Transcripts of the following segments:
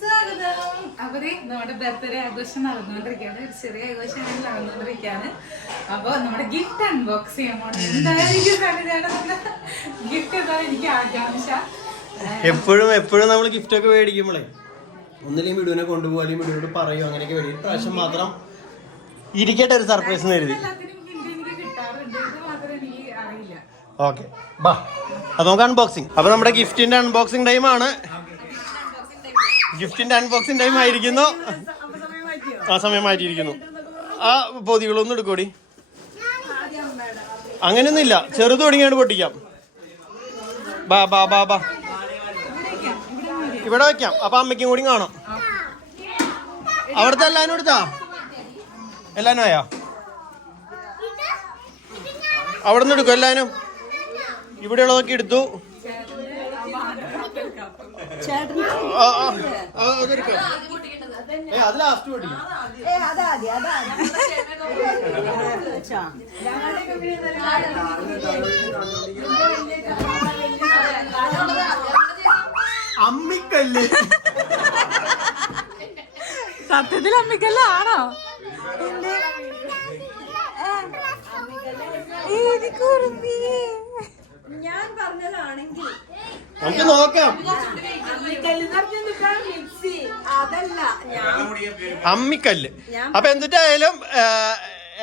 സ്വാഗതം അപ്പൊ ദേ നമ്മുടെ ബർത്ത്ഡേ ആഘോഷം നടന്നുകൊണ്ടിരിക്കുകയാണ്. ഒരു ചെറിയ ആഘോഷം നടന്നുകൊണ്ടിരിക്കുകയാണ്. അപ്പൊ നമ്മുടെ ഗിഫ്റ്റ് അൺബോക്സ് ചെയ്യാൻ പോകണം എന്തായാലും ഗിഫ്റ്റ് ഏതാ എനിക്ക് ആകാംക്ഷ? എപ്പോഴും എപ്പോഴും നമ്മൾ ഗിഫ്റ്റ് ഒക്കെ മേടിക്കുമ്പോളേ ഒന്നിലെയും വീടിനെ കൊണ്ടുപോകും അല്ലെങ്കിൽ വീടിനോട് പറയും അങ്ങനെയൊക്കെ വേണ്ടി പ്രാവശ്യം മാത്രം ഇരിക്കട്ടെ ഒരു സർപ്രൈസ് എഴുതി ഓക്കെ ബാ. അത് നമുക്ക് അൺബോക്സിങ് അപ്പൊ നമ്മുടെ ഗിഫ്റ്റിന്റെ അൺബോക്സിംഗ് ടൈമാണ് ഗിഫ്റ്റിന്റെ അൺബോക്സിംഗ് ടൈം ആയിരിക്കുന്നു. ആ സമയം മാറ്റിയിരിക്കുന്നു. ആ പൊതികളൊന്നും എടുക്കോടി. അങ്ങനെയൊന്നും ഇല്ല ചെറുത് തുടങ്ങിയാണ് പൊട്ടിക്കാം. ബാ ബാ ബാ ബാ. ഇവിടെ വെക്കാം. അപ്പൊ അമ്മയ്ക്കും കൂടി കാണാം. അവിടുത്തെ എല്ലാവരും എടുത്താ? എല്ലാനും ആയാ? അവിടെ നിന്ന് എടുക്കും എല്ലാനും. ഇവിടെയുള്ളതൊക്കെ എടുത്തു ആ, ആ, ആ, അതെടുക്കാം. ഏ, അത് ലാസ്റ്റ് പൊട്ടിക്കും അമ്മിക്കല്ല് സത്യത്തിൽ അമ്മിക്കല്ല ആണോ ഞാൻ പറഞ്ഞതാണെങ്കിൽ നമുക്ക് നോക്കാം. മിക്സി. അതല്ല അമ്മിക്കല്ല്. അപ്പൊ എന്തിട്ടായാലും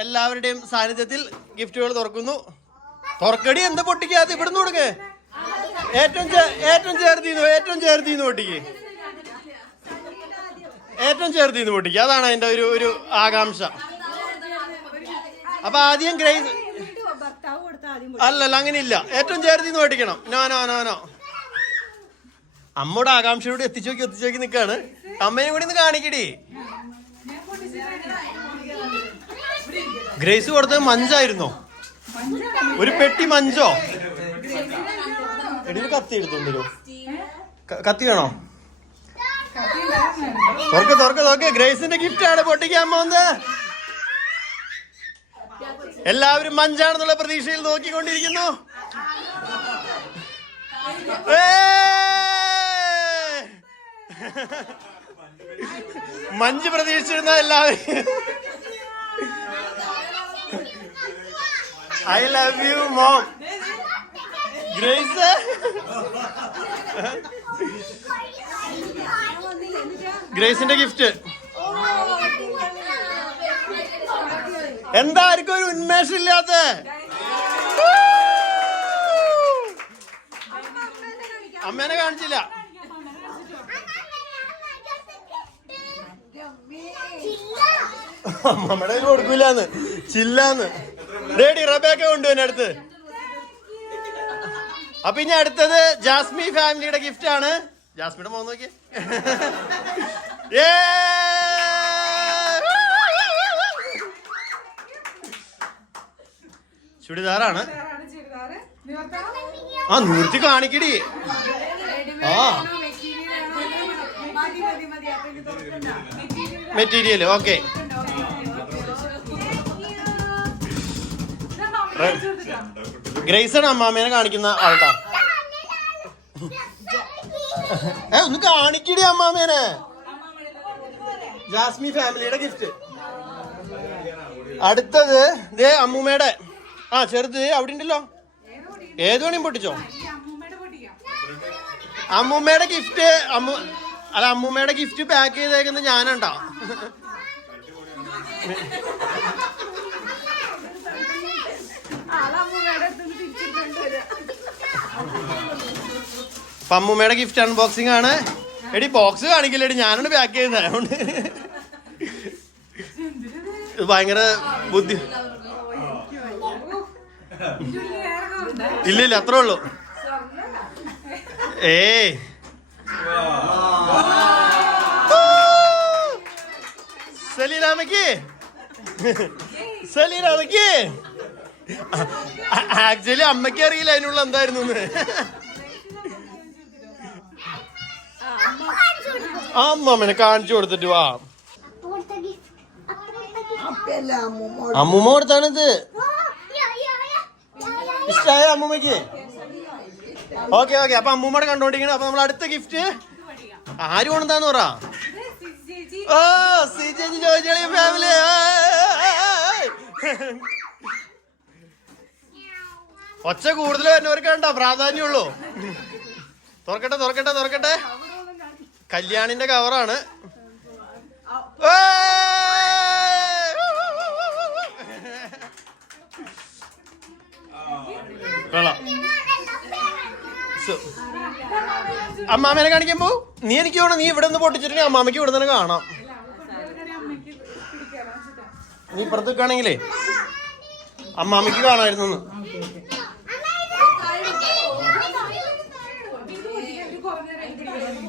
എല്ലാവരുടെയും സാന്നിധ്യത്തിൽ ഗിഫ്റ്റുകൾ തുറക്കുന്നു. തുറക്കടി എന്ത് പൊട്ടിക്കാതെ ഇവിടുന്ന് കൊടുക്ക്. ഏറ്റവും ഏറ്റവും ചേർത്തിന്ന് ഏറ്റവും ചേർത്തിന്ന് പൊട്ടിക്ക്. ഏറ്റവും ചേർത്തിന്ന് പൊട്ടിക്ക്. അതാണ് അതിന്റെ ഒരു ഒരു ആകാംക്ഷ. അപ്പൊ ആദ്യം ഗ്രേസ് അല്ലല്ല അങ്ങനെയില്ല. ഏറ്റവും ചേർത്തി പഠിക്കണം. നോ നോ അമ്മയുടെ ആകാംക്ഷയോട് എത്തിച്ചു നോക്കി എത്തിച്ചു നോക്കി നിൽക്കാണ്. അമ്മയും കൂടി ഒന്ന് കാണിക്കടി. ഗ്രേസ് കൊടുത്തത് മഞ്ചായിരുന്നോ? ഒരു പെട്ടി മഞ്ചോ? എടി കത്തി എടുത്തോണ്ടിരോ കത്തി വേണോ? തുറക്ക് തുറക്ക് തുറക്ക്. ഗ്രേസിന്റെ ഗിഫ്റ്റ് ആണ് പൊട്ടിക്കാൻ പോകുന്നത്. എല്ലാവരും മഞ്ചാണെന്നുള്ള പ്രതീക്ഷയിൽ നോക്കിക്കൊണ്ടിരിക്കുന്നു! മഞ്ച് പ്രതീക്ഷിച്ചിരുന്ന എല്ലാവരും. I love you mom. Grace? ഗ്രേസിന്റെ gift. എന്താ ഒരു ഉന്മേഷം ഇല്ലാത്ത അമ്മേനെ കാണിച്ചില്ല. അമ്മമ്മയുടെ കയ്യിൽ കൊടുക്കൂലെന്ന്. ചില്ലാന്ന്. റെഡി റബേക്ക കൊണ്ടുവന്നെ അടുത്ത്. അപ്പൊ ഇനി അടുത്തത് ജാസ്മി ഫാമിലിയുടെ ഗിഫ്റ്റ് ആണ്. ജാസ്മിയുടെ മോൻ നോക്കി. ചുടിദാറാണ് ആ നിർത്തി കാണിക്കടി. ആ. മെറ്റീരിയൽ ഓക്കെ ഗ്രേസാണ് അമ്മാമേനെ കാണിക്കുന്ന ആൾട്ടാ. ഏ ഒന്ന് കാണിക്കടി അമ്മാമേനെ. ജാസ്മി ഫാമിലിയുടെ ഗിഫ്റ്റ്. അടുത്തത് ദേ അമ്മൂമ്മയുടെ. ആ ചെറുത് അവിടെ ഉണ്ടല്ലോ. ഏത് പണിയും പൊട്ടിച്ചോ? അമ്മൂമ്മയുടെ ഗിഫ്റ്റ് അമ്മു അല്ല അമ്മൂമ്മയുടെ ഗിഫ്റ്റ് പാക്ക് ചെയ്തേക്കുന്നത് ഞാനുണ്ടോ? അമ്മൂമ്മയുടെ ഗിഫ്റ്റ് അൺബോക്സിംഗ് ആണ്. എടി ബോക്സ് കാണിക്കില്ലടി ഞാനാണ് പാക്ക് ചെയ്യുന്നത്. അതുകൊണ്ട് ഭയങ്കര ബുദ്ധി ഇല്ല ഇല്ല അത്രേ ഉള്ളൂ. ഏയ് സലീലാമയ്ക്ക് സലീലാമയ്ക്ക് ആക്ച്വലി അമ്മയ്ക്ക് അറിയില്ല അതിനുള്ള എന്തായിരുന്നു അമ്മമ്മനെ കാണിച്ചു കൊടുത്തിട്ട് വാ. അമ്മൂമ്മ കൊടുത്താണിത്. ഇഷ്ടമായ അമ്മൂമ്മക്ക് ഓക്കെ ഓക്കെ. അപ്പൊ അമ്മൂമ്മയുടെ കണ്ടോണ്ടിരിക്കണം അപ്പൊ നമ്മൾ അടുത്ത ഗിഫ്റ്റ് ആര് കൊണ്ടാന്ന് പറ. സിജി ഓ സി ചേച്ചി ചോദിച്ചാളി ഫാമിലി ഒച്ച കൂടുതൽ വരുന്നവർക്ക് കണ്ടോ പ്രാധാന്യമുള്ളൂ. തുറക്കട്ടെ തുറക്കട്ടെ തുറക്കട്ടെ. കല്യാണിന്റെ കവറാണ് അമ്മാമേനെ കാണിക്കുമ്പോ നീ എനിക്ക് വേണം നീ ഇവിടെ നിന്ന് പൊട്ടിച്ചിട്ടുണ്ടെങ്കിൽ അമ്മാമയ്ക്ക് ഇവിടെ നിന്ന് കാണാം. നീ ഇപ്പുറത്ത് നിൽക്കുകയാണെങ്കിലേ അമ്മാമയ്ക്ക് കാണായിരുന്നു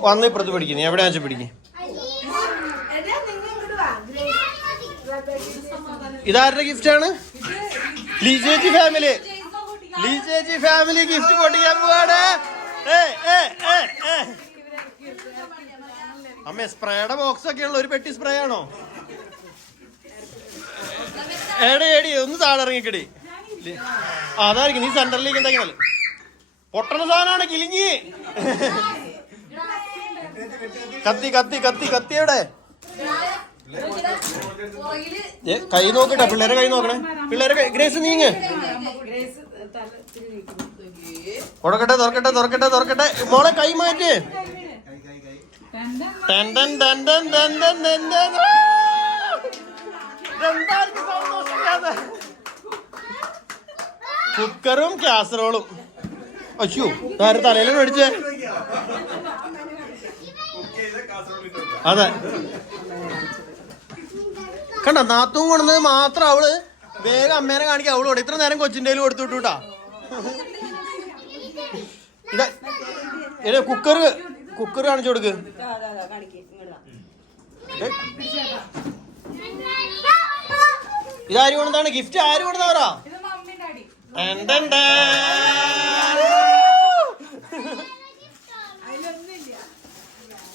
വന്ന് ഇപ്പുറത്ത് പിടിക്കുന്നു എവിടെ വെച്ച് പിടിക്കും? ഇതാരുടെ ഗിഫ്റ്റാണ് ലിജേജി ഫാമിലി ലീചേച്ചി ഫാമിലി ഗിഫ്റ്റ് പൊട്ടിക്കാൻ പോവാണ്. അമ്മ സ്പ്രേയുടെ ബോക്സ് ഒക്കെ ഉള്ള ഒരു പെട്ടി സ്പ്രേ ആണോ? എടി എടി ഒന്ന് താഴെ ഇറങ്ങിക്കടി. അതായിരിക്കും നീ സെന്ററിലേക്ക് ഉണ്ടെങ്കിൽ പൊട്ടണ സാധനമാണ് കിലിങ്ങി കത്തി കത്തി കത്തി കത്തി എവിടെ? കൈ നോക്കട്ടെ പിള്ളേരെ കൈ നോക്കണേ. പിള്ളേരെ ഗ്രേസ് നീങ്ങ്. തുറക്കട്ടെ തുറക്കട്ടെ തുറക്കട്ടെ തുറക്കട്ടെ. മോളെ കൈ മാറ്റി. കുക്കറും കാസറോളും. അശ്യോ ആരും തലയിലും മേടിച്ച? അതെ. കണ്ട നാത്തും കൊണ്ടുവന്നത് മാത്രം അവൾ വേഗം അമ്മേനെ കാണിക്കാൻ അവളോട്. ഇത്ര നേരം കൊച്ചിന്റെ കയ്യിൽ കൊടുത്തു വിട്ടൂട്ടാ. കുക്കർ കുക്കർ കാണിച്ചു കൊടുക്ക്? ഇതാര് കൊണ്ടതാണ് ഗിഫ്റ്റ് ആര് കൊണ്ടതാറാ ഇത്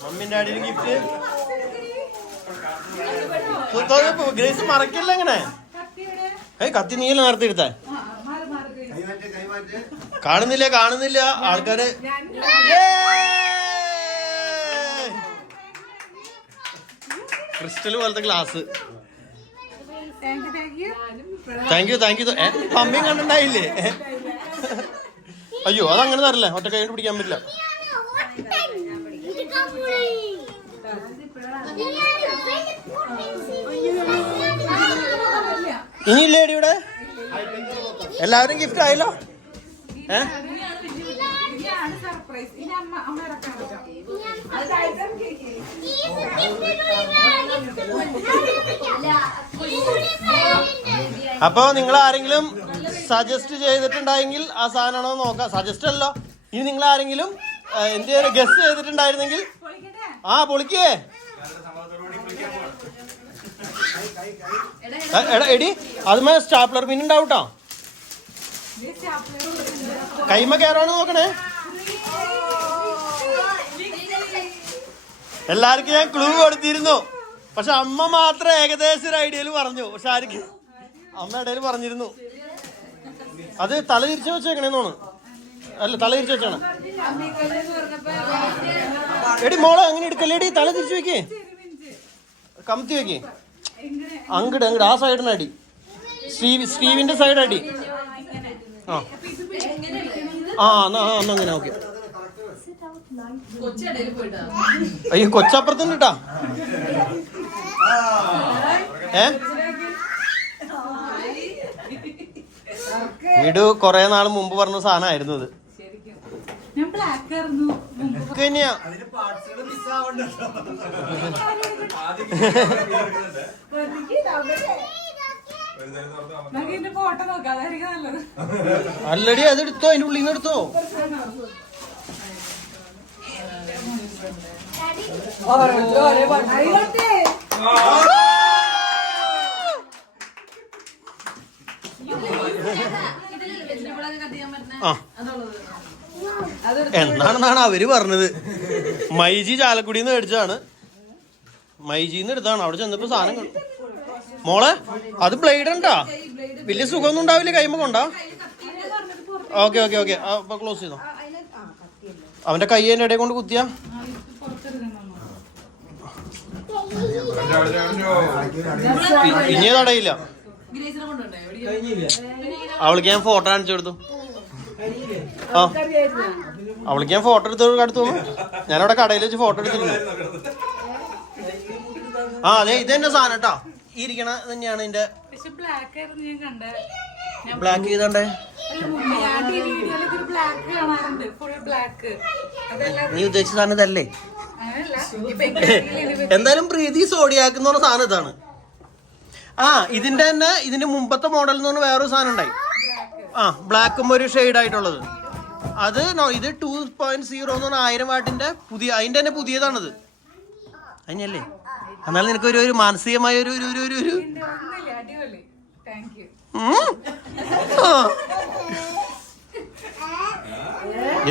മമ്മിന്റെ ഗിഫ്റ്റ്. ഗ്രേസ് മറക്കില്ല എങ്ങനെ ഏയ് കത്തി നീല നേരത്തെ എടുത്തേ ആ മാറി മാറി കാണുന്നില്ല കാണുന്നില്ല? ആൾക്കാര് ക്രിസ്റ്റൽ പോലത്തെ glass. Thank you thank you pumping കണ്ടിണ്ടായില്ലേ അയ്യോ അതങ്ങനെ തരില്ല. ഒറ്റ കൈ കൊണ്ട് പിടിക്കാൻ പറ്റില്ല. എല്ലാവരും ഗിഫ്റ്റ് ആയല്ലോ? ഏ? അപ്പൊ നിങ്ങൾ ആരെങ്കിലും സജസ്റ്റ് ചെയ്തിട്ടുണ്ടായെങ്കിൽ ആ സാധനമാണോ നോക്കാം. സജസ്റ്റ് അല്ലോ ഇനി നിങ്ങൾ ആരെങ്കിലും എന്ത് ഗസ്റ്റ് ചെയ്തിട്ടുണ്ടായിരുന്നെങ്കിൽ ആ പൊളിക്കേ. എടാ എടി അതുമേ സ്റ്റാപ്ലർ പിൻ ഇത് സ്റ്റാപ്ലർ കൈമ കയറാണ് നോക്കണേ. എല്ലാവർക്കും ഞാൻ ക്ലൂ കൊടുത്തിരുന്നു. പക്ഷെ അമ്മ മാത്രം ഏകദേശം ഒരു ഐഡിയയിൽ പറഞ്ഞു. പക്ഷെ ആർക്ക്? അമ്മ ഇടയിൽ പറഞ്ഞിരുന്നു. അത് തല തിരിച്ചു വെച്ചേക്കണേന്നോണ്. അല്ല തല തിരിച്ചു വെച്ചാണ്. എടി മോളെ അങ്ങനെ എടുക്കല്ലേടി തല തിരിച്ചു വെക്കേ. കമത്തി വെക്കേ. അങ്ങട് അങ്ങട്. ആ സൈഡിനടി സ്റ്റീവ് സ്റ്റീവിന്റെ സൈഡ് അടി. ആ. ആ എന്നാ ആ, എന്നാ അങ്ങനെ ഓക്കെ. അയ്യോ കൊച്ചപ്പുറത്തുണ്ട് കേട്ടാ ഏ? വീട് കൊറേ നാൾ മുമ്പ് പറഞ്ഞ സാധനമായിരുന്നു അത്. ശരിക്കും. ഞാൻ ബ്ലാക്ക് ആയിരുന്നു മുമ്പ്. ഇത് തന്നെയാ ഇതിന്റെ ഫോട്ടോ നോക്കാം അതായിരിക്കും നല്ലത് അല്ലടി അത് എടുത്തോ? അതിന്റെ ഉള്ളിൽ നിന്ന് എടുത്തോ? ആ. എന്നാണെന്നാണ് അവർ പറഞ്ഞത്. മൈജി ചാലക്കുടിന്ന് മേടിച്ചതാണ്. മൈജിന്ന് എടുത്താണ്. അവിടെ ചെന്നപ്പോ സാധനം കണ്ടു. മോളെ അത് ബ്ലേഡ് ഉണ്ടാ? വലിയ സുഖമൊന്നും ഉണ്ടാവില്ല കൈമ കൊണ്ടാ? Okay okay okay. അപ്പൊ ക്ലോസ് ചെയ്തോ? അവന്റെ കൈ അതിന്റെ ഇടയിൽ കൊണ്ട് കുത്തിയാ? ഇനി തടയില്ല അവൾക്ക് ഞാൻ ഫോട്ടോ കാണിച്ചു കൊടുത്തു. ആ. അവൾക്ക് ഞാൻ ഫോട്ടോ എടുത്ത് അടുത്ത് ഞാനവിടെ കടയിൽ വെച്ച് ഫോട്ടോ എടുത്തിരുന്നു ആ അതെ ഇത് തന്നെ സാധനം കേട്ടോ. ഈ ഇരിക്കണ തന്നെയാണ് ഇതിന്റെ പക്ഷെ ബ്ലാക്ക് ആയിരുന്നു ഞാൻ കണ്ട. ഞാൻ ബ്ലാക്ക് ചെയ്തോണ്ടേ? ബ്ലാക്ക് കാണാറുണ്ട്. ഫുൾ ബ്ലാക്ക് നീ ഉദ്ദേശിച്ച സാധനം ഇതല്ലേ? എന്തായാലും പ്രീതി സോഡിയാക്ക് എന്ന് പറഞ്ഞ സാധനം ഇതാണ്. ആ ഇതിന്റെ തന്നെ ഇതിന്റെ മുമ്പത്തെ മോഡൽ എന്ന് പറഞ്ഞ വേറൊരു സാധനം ഉണ്ടായി. ആ ബ്ലാക്കും ഒരു ഷെയ്ഡ് ആയിട്ടുള്ളത്. അത് ഇത് ടു പോയിന്റ് സീറോ എന്ന് പറഞ്ഞ ആയിരം വാട്ടിന്റെ പുതിയ അതിന്റെ തന്നെ പുതിയതാണത്. അതിനല്ലേ? എന്നാൽ നിനക്ക് ഒരു ഒരു മാനസികമായ ഒരു ഒരു ഒരു ഒരു.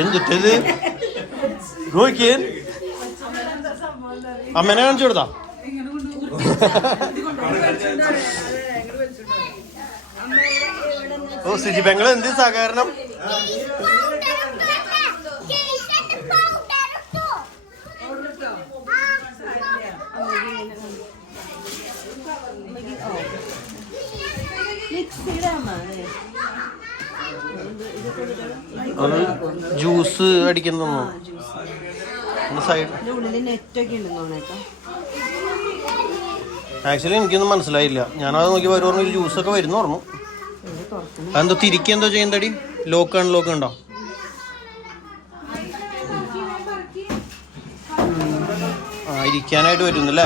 എന്തുറ്റത് നോക്കിയേ. അമ്മനെ കാണിച്ചു കൊടുത്താ? ഓ സിജി എന്ത് സഹകരണം അത് അടിക്കുന്നു സൈഡ് ആക്ച്വലി എനിക്കൊന്നും മനസ്സിലായില്ല. ഞാനത് നോക്കി വരുമ്പോൾ ജ്യൂസ് ഒക്കെ വരുന്നു പറഞ്ഞു. അതെന്തോ തിരിക്കെന്തോ ചെയ്യുന്നതടി ലോക്ക് അൺലോക്ക് ഉണ്ടോ? ആ ഇരിക്കാനായിട്ട് വരുന്നല്ലേ?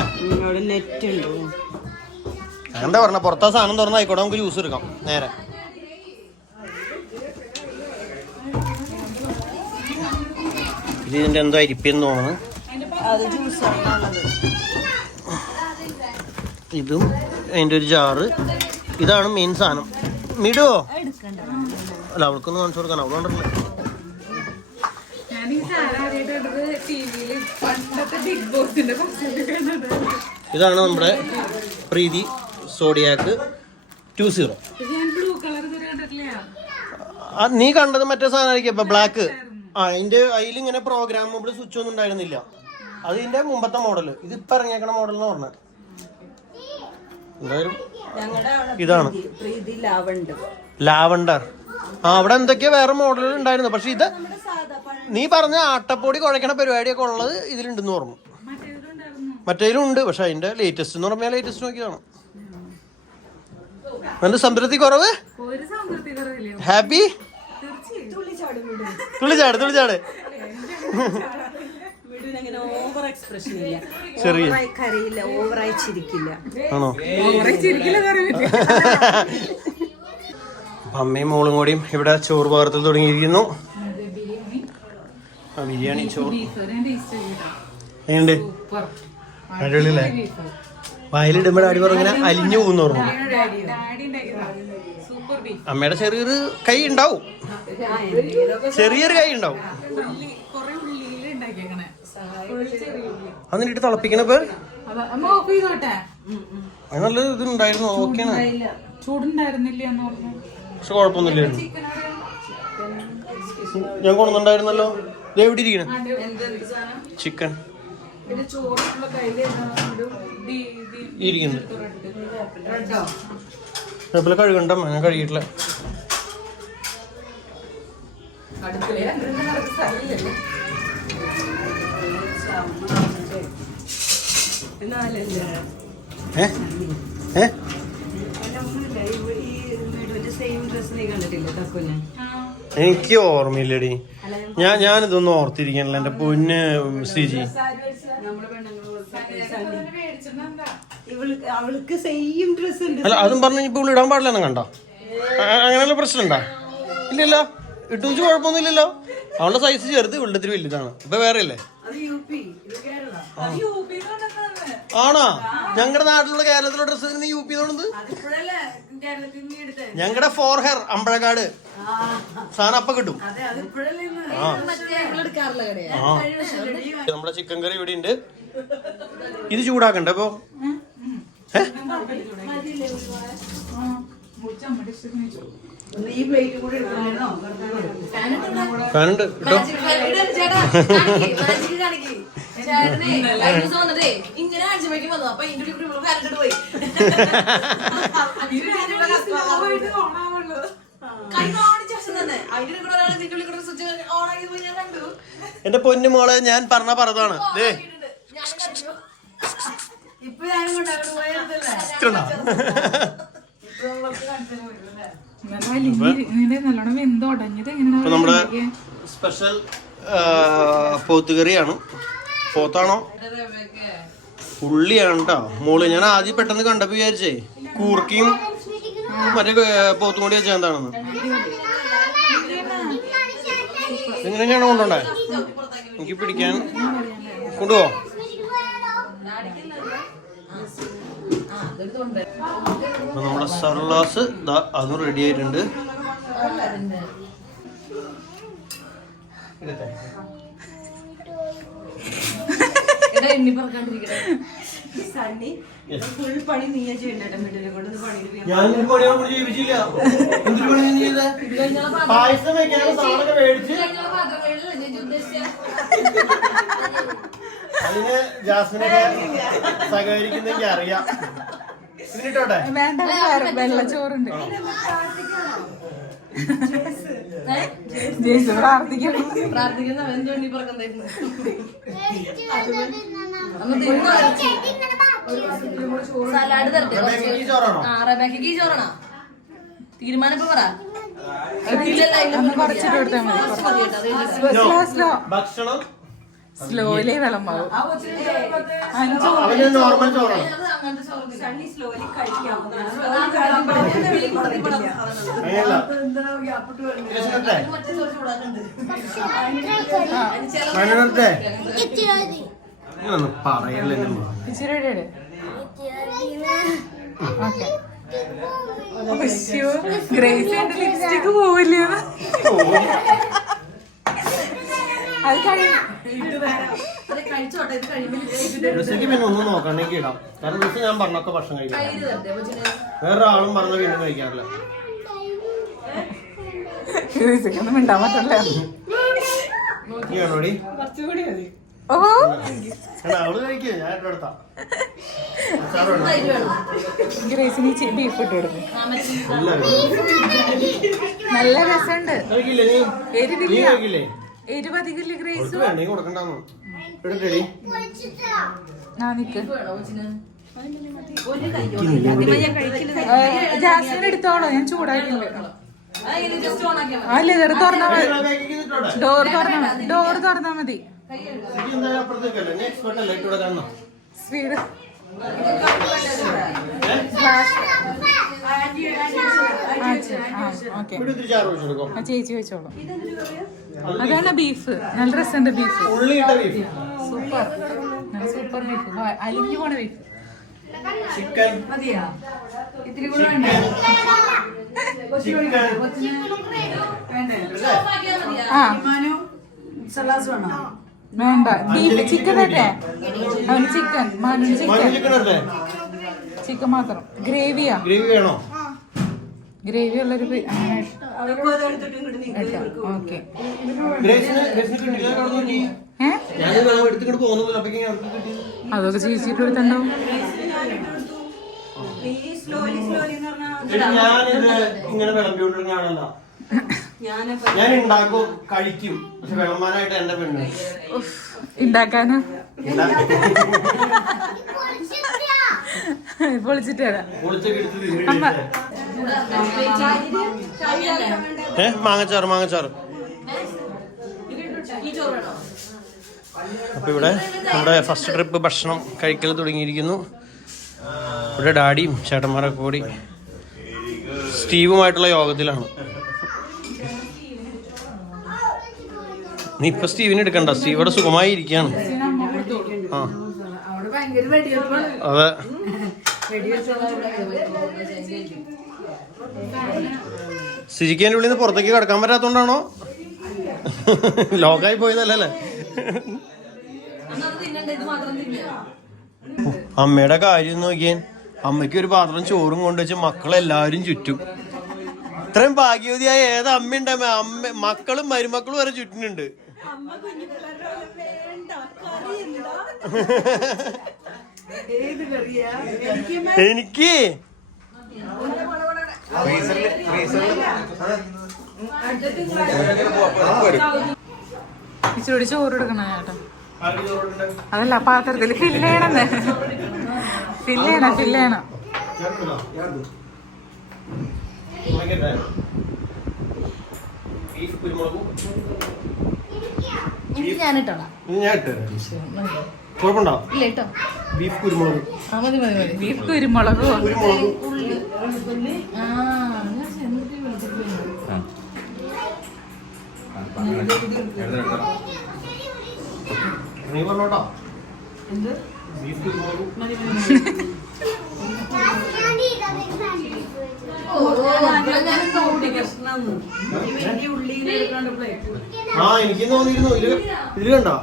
എന്താ പറഞ്ഞ? പുറത്താ സാധനം തുറന്നായിക്കോട്ടെ നമുക്ക് ജ്യൂസ് എടുക്കാം. നേരെ. ഇത് ഇതിന്റെ എന്തോ അരിപ്പിയെന്ന് തോന്നുന്നു. ഇതും അതിന്റെ ഒരു ജാറ് ഇതാണ് മെയിൻ സാധനം. മിടുവോ അല്ല അവൾക്കൊന്ന് കാണിച്ചു കൊടുക്കാൻ. അവളുണ്ടല്ലോ ഇതാണ് നമ്മുടെ പ്രീതി സോഡിയാക്ക് ടു സീറോ നീ കണ്ടത് മറ്റേ സാധനമായിരിക്കും ഇപ്പൊ ബ്ലാക്ക് ആ അതിന്റെ പ്രോഗ്രാം പ്രോഗ്രാമബിൾ സ്വിച്ച് ഒന്നും ഉണ്ടായിരുന്നില്ല. അതിന്റെ ഇതിന്റെ മുമ്പത്തെ മോഡൽ ഇത് ഇപ്പൊ ഇറങ്ങിയേക്കണ മോഡൽ എന്ന് പറഞ്ഞത് എന്തായാലും ഇതാണ്. ലാവണ്ടർ. ആ അവിടെ എന്തൊക്കെയോ വേറെ മോഡലുകൾ ഉണ്ടായിരുന്നു. പക്ഷെ ഇത് നീ പറഞ്ഞ ആട്ടപ്പൊടി കുഴക്കണ പരിപാടിയൊക്കെ ഉള്ളത് ഇതിലുണ്ടെന്ന് പറഞ്ഞു മറ്റേലും മറ്റേതിലും ഉണ്ട്. പക്ഷെ അതിന്റെ ലേറ്റസ്റ്റ് എന്ന് പറഞ്ഞാൽ ലേറ്റസ്റ്റ് നോക്കിയതാണ് നല്ല സംതൃപ്തി കുറവ്? ഹാപ്പി തുള്ളിച്ചാടും തുള്ളിച്ചാട് തുള്ളിച്ചാട് ഓവർ എക്സ്പ്രഷൻ ഇല്ല. ചെറിയ. ഓവറായി കരയില്ല ഓവറായി ചിരിക്കില്ല. ആണോ? അമ്മയും മോളും കൂടിയും ഇവിടെ ചോറ് പകർത്തൽ തുടങ്ങിയിരിക്കുന്നു. ബിരിയാണി ചോറ്. എങ്ങനെയുണ്ട്? അടിപൊളിയല്ലേ? വായിലിടുമ്പോൾ അടി പറഞ്ഞിങ്ങനെ അലിഞ്ഞു പോകുന്നു പറഞ്ഞു അമ്മയുടെ ചെറിയൊരു കൈ ഉണ്ടാവും. ചെറിയൊരു കൈ ഉണ്ടാവും. അതിനിട്ട് തിളപ്പിക്കണ പേർ അതാ നല്ല ഇത് ഉണ്ടായിരുന്നു ഓക്കെയാണ് പക്ഷെ കുഴപ്പമൊന്നുമില്ലായിരുന്നു ചിക്കനോട് ഞാൻ കൊണ്ടുണ്ടായിരുന്നല്ലോ ഇത് എവിടെ ഇരിക്കണേ. ചിക്കൻ ഇരിക്കുന്നു. അതുപോലെ കഴുകണ്ട ഞാൻ കഴുകിയിട്ടില്ല. എനിക്ക് ഓർമ്മയില്ലടി. ഞാൻ ഞാനിതൊന്നും ഓർത്തിരിക്കാനല്ല എന്റെ പൊന്ന് സിജി. പെണ്ണുങ്ങൾ ഇവൾക്ക് അവൾക്ക് സെയിം ഡ്രസ് ഉണ്ട്. അല്ല അതും പറഞ്ഞു ഇപ്പൊ ഇവിടെ ഇടാൻ പാടില്ലെന്ന് കണ്ടോ? അങ്ങനെയുള്ള പ്രശ്നമുണ്ടോ ഇല്ലല്ലോ. ഇട്ടു വെച്ച് കുഴപ്പമൊന്നുമില്ലല്ലോ. അവളുടെ സൈസ് ചെറുത് ഇവളുടെ ഇത്തിരി വലുതാണ്. ഇപ്പൊ വേറെ അല്ലേ അത് യു പി ഇത് കേരള. ആണോ? ഞങ്ങളുടെ നാട്ടിലുള്ള കേരളത്തിലുള്ള ഡ്രസ്സ് യു പി ഞങ്ങളുടെ ഫോർ ഹെയർ അമ്പഴക്കാട്. സാധനം അപ്പൊ കിട്ടും. നമ്മുടെ ചിക്കൻ കറി ഇവിടെ ഉണ്ട്. ഇത് ചൂടാക്കണ്ടേ അപ്പൊ. ഫാനുണ്ട്. കേട്ടോ ഇങ്ങനെ ആഴ്ചമേക്ക് വന്നു. അപ്പൊ ഇതിന്റെ കൂടി പോയി എന്റെ പൊന്നു മോളെ ഞാൻ പറഞ്ഞ പറഞ്ഞതാണ് ദേ. അപ്പൊ എങ്ങനെയാണ് നമ്മുടെ സ്പെഷ്യൽ പോത്തുകറിയാണ് പോത്താണോ? പുള്ളിയാണ് കേട്ടോ മോൾ ഞാൻ ആദ്യം പെട്ടെന്ന് കണ്ടപ്പോ വിചാരിച്ചേ കൂർക്കിയും മറ്റേ പോത്തും കൂടി വെച്ചാൽ എന്താണെന്ന്. ഇങ്ങനെയാണ് കൊണ്ടുണ്ടേ എനിക്ക് പിടിക്കാൻ. കൊണ്ടുപോ അപ്പൊ നമ്മുടെ സർലാസ് അതും റെഡി ആയിട്ടുണ്ട് എടാ എണ്ണി പറക്കാണ്ടിരിക്കട്ടെ സണ്ണി ഫുൾ പണി നീയാ ചെയ്യണ്ടേട്ടൻ വീട്ടിലെ കൊണ്ട് പണിയെടുപ്പിക്കാൻ ഞാൻ ഒരു പണിയോട് നമ്മുടെ സർലാസ് അതും റെഡി ആയിട്ടുണ്ട്. പായസം വെക്കാനുള്ള സാധനമൊക്കെ മേടിച്ച്. സഹകരിക്കുന്നെങ്കിൽ അറിയാം വേണ്ട വെള്ളച്ചോറുണ്ട് ജയിച്ചു പ്രാർത്ഥിക്കണം? പ്രാർത്ഥിക്കുന്ന. അവൻ എണ്ണി പറക്കണ്ടായിരുന്നു സലാഡ് തരട്ടെ. റബേക്കയ്ക്ക് ചോറാണോ? ഈ തീരുമാനം ഇപ്പൊ പറ. കുറച്ചിട്ട് കൊടുത്താൽ മതി. ഭക്ഷണം സ്ലോലി വിളമ്പാവും. പറയല്ലേ. ഇച്ചിരി. ഓക്കെ ഗ്രേസ് എന്റെ ലിപ്സ്റ്റിക് പോവില്ല. പിന്നെ ഒന്നും ഇടാം. കാരണം ഞാൻ പറഞ്ഞൊക്കെ ഭക്ഷണം കഴിക്കാം വേറൊരാളും പറഞ്ഞ വീണ്ടും കഴിക്കാറില്ല. മിണ്ടാൻ പറ്റില്ല ഓ. അവൾ കഴിക്കുക ഞാൻ ഗ്രേസിന് കൊടുക്കും. നല്ല രസമുണ്ട്. കഴിക്കില്ലേ നീ? നീ എരിവില്ല ഗ്രേസ് ജാസ്മിൻ എടുത്തോളോ ഞാൻ ചൂടാക്കിയിട്ടുണ്ട് അല്ല തുറന്നാ മതി. ഡോർ തുറന്നാ ഡോർ തുറന്നാ മതി. സ്പീഡ് ചേച്ചി വെച്ചോളൂ. അതാണ് ബീഫ് നല്ല രസമുണ്ട് ബീഫ് സൂപ്പർ നല്ല സൂപ്പർ ബീഫ് അലിഞ്ഞു പോണ ബീഫ് ചിക്കൻ മതിയാ? ഇത്തിരി കൂടെ വേണ്ടേ? ആ. സലാസ് വേണോ? വേണ്ട. ബീഫ് ചിക്കൻ അല്ലേ? അവന് ചിക്കൻ മാനു മണി ചിക്കൻ. ചിക്കൻ മാത്രം. ഗ്രേവിയാ? ഗ്രേവി വേണോ? ഗ്രേവി ഉള്ളൊരു ഓക്കെ. അതൊക്കെ ചേച്ചിട്ട് കൊടുത്തുണ്ടാവും ഈ സ്ലോലി സ്ലോലി എന്ന് പറഞ്ഞാൽ എടി, ഞാനിത് ഇങ്ങനെ ഞാൻ ഉണ്ടാക്കും കഴിക്കും. പക്ഷെ വിളമ്പാനായിട്ട് എന്റെ പെണ്ണ്. ഉണ്ടാക്കാന് ഉണ്ടാക്കും. പൊളിച്ചിട്ട് തരാം പൊളിച്ചൊക്കെ എടുത്ത് തിന്നിട്ട് അമ്മ. ഏ മാങ്ങച്ചാറ് മാങ്ങച്ചാറ്. അപ്പൊ ഇവിടെ നമ്മുടെ ഫസ്റ്റ് ട്രിപ്പ് ഭക്ഷണം കഴിക്കൽ തുടങ്ങിയിരിക്കുന്നു. ഇവിടെ ഡാഡിയും ചേട്ടന്മാരൊക്കെ കൂടി സ്റ്റീവുമായിട്ടുള്ള യോഗത്തിലാണ്. നീ ഇപ്പൊ സ്റ്റീവിനെ എടുക്കണ്ട. സ്റ്റീവ് ഇവിടെ സുഖമായി ഇരിക്കാണ് അതെ. സിജിക്ക് എന്റെ ഉള്ളിൽ നിന്ന് പുറത്തേക്ക് കിടക്കാൻ പറ്റാത്തോണ്ടാണോ? ലോക്കായി പോയതല്ലേ അമ്മയുടെ കാര്യം നോക്കിയാൻ അമ്മയ്ക്ക് ഒരു പാത്രം ചോറും കൊണ്ടുവച്ച് മക്കളെല്ലാവരും ചുറ്റും. ഇത്രയും ഭാഗ്യവതിയായ ഏത് അമ്മയുണ്ടമ്മ അമ്മ? അമ്മ മക്കളും മരുമക്കളും വരെ ചുറ്റിനുണ്ട്. അമ്മ കുഞ്ഞു പിള്ളേരുടെ പോലെ വേണ്ട കറി എന്താ ഏത് കറിയാ? എനിക്ക് എനിക്ക്? ഇച്ചിരി ചോറ് എടുക്കണ ചേട്ടാ. അതല്ല പാത്രത്തിൽ ഫില്ല് ചെയ്യണമെന്ന് ഫില്ല് ചെയ്യണം ഫില്ല് ചെയ്യണം. എനിക്ക് ഞാൻ ഇട്ടോളാം. ഞാൻ ഇട്ടുതരാം കുഴപ്പമുണ്ടോ? ഇല്ല കേട്ടോ ബീഫ് കുരുമുളക്. ആ മതി മതി മതി. ബീഫ് കുരുമുളകോ കുരുമുളക്. ആ ഞാൻ ചെന്നിട്ട് വിളിച്ചിട്ട് നീ പറഞ്ഞോട്ടോ. ബീഫ് കുരുമുളക്. എടുക്കാണ്ട് പ്ലേറ്റ് ആ എനിക്ക് തോന്നിയിരുന്നു. ഇതിൽ ഇതിൽ കണ്ടോ?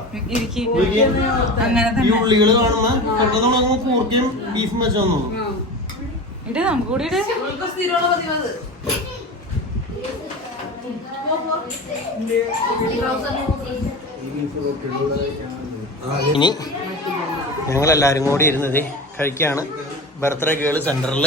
ഈ ഉള്ളികൾ കാണുന്ന പെട്ടെന്ന് നോക്കുമ്പോ കൂർക്കയും ബീഫും വെച്ചു തോന്നുന്നു ഇട് നമുക്ക് കൂടി ഇട്. ഇനി ഇരുന്നത് കഴിക്കാണ്. ബർത്ത്ഡേ ഗേൾ സെന്ററിൽ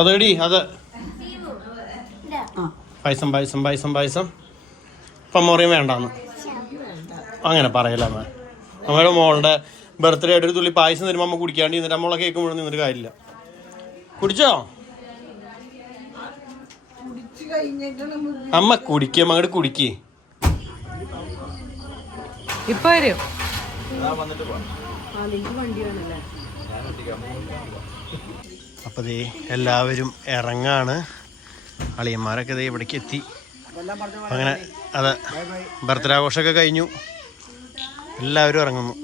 അതെടി അത്. പായസം പായസം പായസം പായസം. ഇപ്പം മോറിയും വേണ്ടാന്ന്. അങ്ങനെ പറയല അമ്മ അമ്മയുടെ മോളുടെ ബർത്ത്ഡേ ആയിട്ട് ഒരു തുള്ളി പായസം തരുമ്പോൾ അമ്മ കുടിക്കാണ്ട് നിന്നിട്ട് നമ്മളെ കേക്ക് മുഴുവൻ നിന്നിട്ട് കാര്യമില്ല. കുടിച്ചോ? അമ്മ കുടിക്കുക അങ്ങോട്ട് കുടിക്കേ. ഇപ്പൊ വരും. അപ്പൊ ദേ എല്ലാവരും ഇറങ്ങാണ്. അളിയന്മാരൊക്കെ ദേ ഇവിടേക്ക് എത്തി. അങ്ങനെ അതെ ബർത്ത്ഡേ ആഘോഷമൊക്കെ കഴിഞ്ഞു. എല്ലാവരും ഇറങ്ങുന്നു.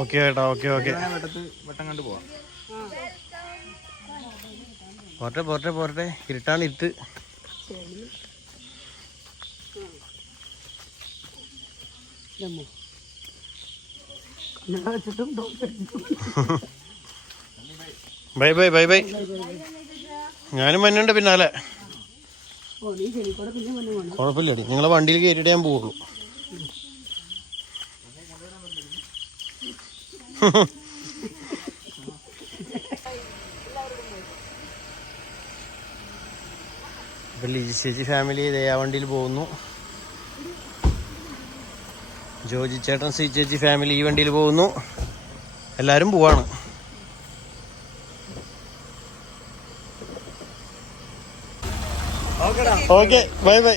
ഓക്കെ ചേട്ടാ ഓക്കെ ഓക്കെ. പോരട്ടെ പോരട്ടെ പോരട്ടെ. ഇരുട്ടാണ് ഇരുട്ട് ബൈ ബൈ ബൈ ബൈ. ഞാനും മഞ്ഞുണ്ട് പിന്നാലെ. കുഴപ്പമില്ലടി. നിങ്ങളെ വണ്ടിയിൽ കയറ്റിട്ട് ഞാൻ പോകുള്ളൂ ഇപ്പം ലിജി ചേച്ചി ഫാമിലി ഇതേ വണ്ടിയിൽ പോകുന്നു. ജോജി ചേട്ടൻ സി ചേച്ചി ഫാമിലി ഈ വണ്ടിയിൽ പോകുന്നു. എല്ലാവരും പോവാണ്. Okay bye bye